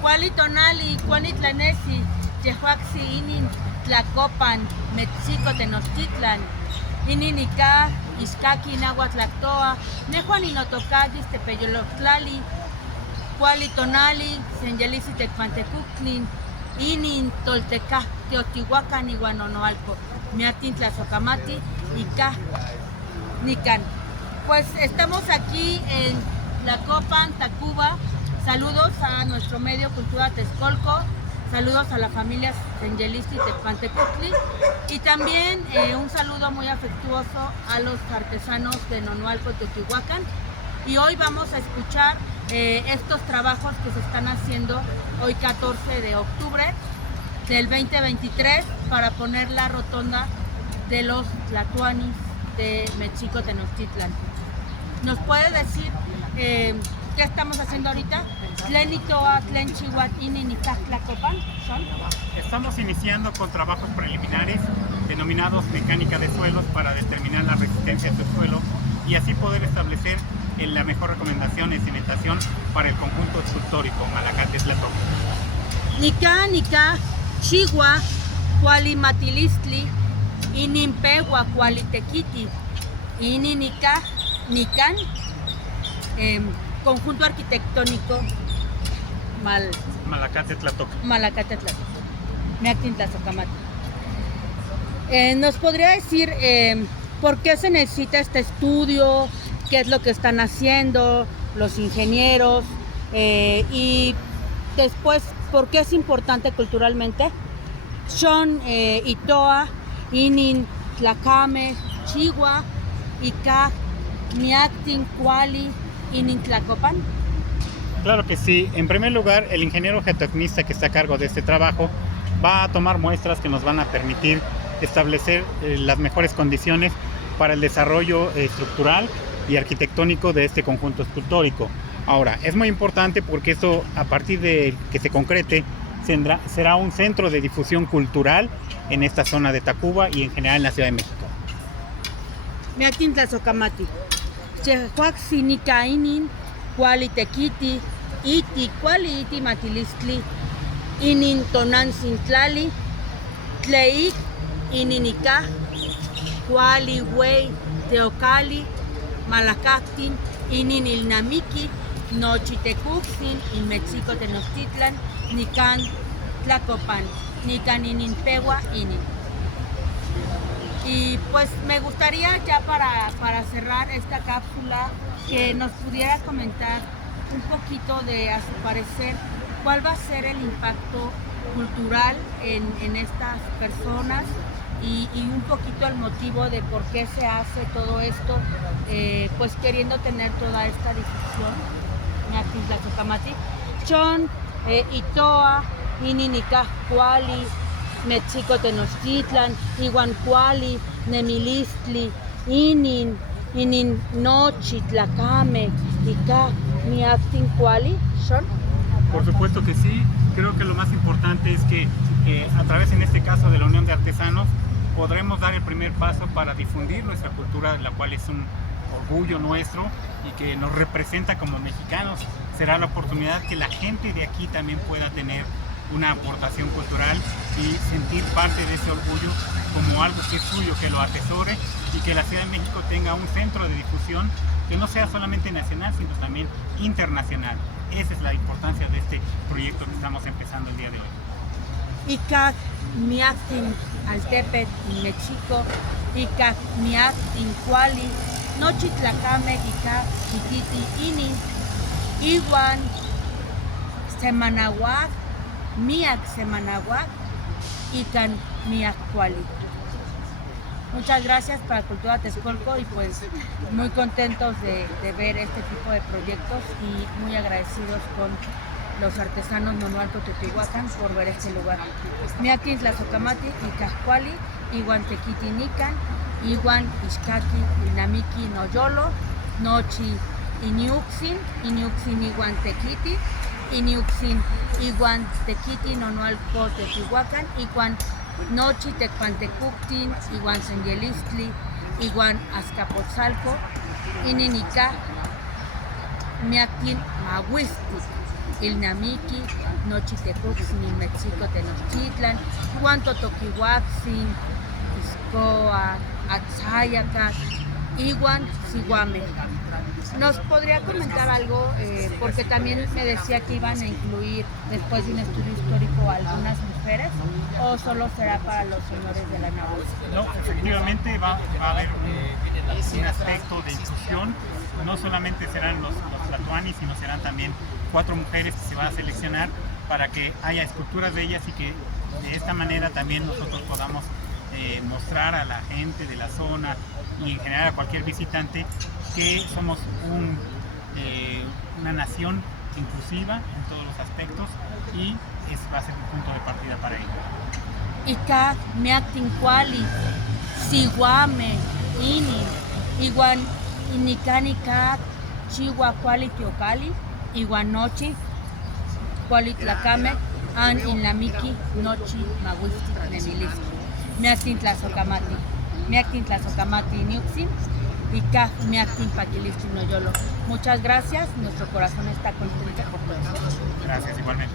Cuali tonali, cuali tlanesi, yehuaxi inin tlacopan, Mexico Tenochtitlan, inin ika, iskaki nahuatlactoa, nejuan inotocallis tepeyoloctlali, cuali tonali, senyelisi tecpantecuctlin, inin tolteca, Teotihuacan, Iguanonoalco, miatin tlazocamati, ika, nican. Pues estamos aquí en Tlacopan, Tacuba. Saludos a nuestro medio Cultura Texcolco, saludos a la familia Senyelisti y Tecpantecutli y también un saludo muy afectuoso a los artesanos de Nonualco, Teotihuacan. Y hoy vamos a escuchar estos trabajos que se están haciendo hoy 14 de octubre del 2023 para poner la rotonda de los tlatoanis de Mexico Tenochtitlan. ¿Nos puede decir qué estamos haciendo ahorita? Estamos iniciando con trabajos preliminares denominados mecánica de suelos para determinar la resistencia del suelo y así poder establecer la mejor recomendación de cimentación para el conjunto escultórico Malacatetlatoc. Nika, Chihuahua, Cualimatilistli, Inimpegua, Cualitequiti, Ininica, Nican, conjunto arquitectónico Malacatetlatoc. Miactin Tlazocamati. ¿Nos podría decir por qué se necesita este estudio? ¿Qué es lo que están haciendo los ingenieros? Y después, ¿por qué es importante culturalmente? Son Itoa, Inin, Tlacame, Chihuahua, Ica, Miactin, Cuali, Inin, Tlacopan. Claro que sí. En primer lugar, el ingeniero geotecnista que está a cargo de este trabajo va a tomar muestras que nos van a permitir establecer las mejores condiciones para el desarrollo estructural y arquitectónico de este conjunto escultórico. Ahora, es muy importante porque esto, a partir de que se concrete, será un centro de difusión cultural en esta zona de Tacuba y en general en la Ciudad de México. Miactin Tlazocamati. Chehuaxinicainin, Cualitequiti, Iti, Cuali Iti Matilistli, Inin Tonancintlali, Tleic, Ininica, Cuali Huey, Teocali, Malacactin, Inin Ilnamiqui, Nochitecuxin, in Mexico Tenochtitlan, Nican, Tlacopan, Nican Ininpegua, Inin. Y pues me gustaría ya para cerrar esta cápsula que nos pudiera comentar un poquito de, a su parecer, cuál va a ser el impacto cultural en estas personas y un poquito el motivo de por qué se hace todo esto, pues queriendo tener toda esta difusión. Miactin Tlazocamati. Chon, Itoa, Ininica, Cuali, Mexico Tenochtitlan, Iguan Cuali, Nemilistli, Inin Nochi, Tlacame, Ica, Miactin Cuali, ¿son? Por supuesto que sí. Creo que lo más importante es que a través, en este caso, de la Unión de Artesanos, podremos dar el primer paso para difundir nuestra cultura, la cual es un orgullo nuestro y que nos representa como mexicanos. Será la oportunidad que la gente de aquí también pueda tener una aportación cultural y sentir parte de ese orgullo como algo que es suyo, que lo atesore y que la Ciudad de México tenga un centro de difusión que no sea solamente nacional, sino también internacional. Esa es la importancia de este proyecto que estamos empezando el día de hoy. Icac Miactin Altepet en México, Icac Miactin Cuali, Nochitlacame, Icac Chiquiti Ini, Iwan Semanahuac, Miac Semanahuac, Ican Miac Cuali. Muchas gracias para Cultura Texcolco y pues muy contentos de ver este tipo de proyectos y muy agradecidos con los artesanos Nonualco Teotihuacan por ver este lugar. Miactin Tlazocamati, Icac Cuali, Iwan Tequiti Nican, Iwan Ixcaqui, Inamiki Noyolo, Nochi Iniuxin, Iniuxin Iwan Tequiti, Iniuxin Iwan Tequiti Nonualco Teotihuacan, Iwan Nochi Tecpantecuctin, Iguan Senyelistli, Iguan Azcapotzalco, Ininica, Miactin Mahuistli, Ilnamiqui, Nochi Tecuxni, Mexico Tenochtitlan, Huanto Toquihuaxin, Iscoa, Atzayacat, Iguan, Siguame. ¿Nos podría comentar algo? Porque también me decía que iban a incluir, después de un estudio histórico, algunas mujeres, o solo será para los señores de la náhuatl. No, efectivamente va a haber un aspecto de inclusión. No solamente serán los tlatoanis, sino serán también 4 mujeres que se va a seleccionar para que haya esculturas de ellas y que de esta manera también nosotros podamos mostrar a la gente de la zona y en general a cualquier visitante que somos una nación inclusiva en todos los aspectos y va a ser un punto de partida para ello. Ika meactincuali, Siguame, Ini, Iguan Inicanica, Chihuacuali Tiocali, Iguanochi, Cualitlacame, An Inlamiki, Nochi, Mahuisti, Nemiliski, Meactintlazocamati, Meactintlazocamati Niuxin, Ika Meactinpaquilisti Noyolo. Muchas gracias, nuestro corazón está contento por todo. Gracias, igualmente.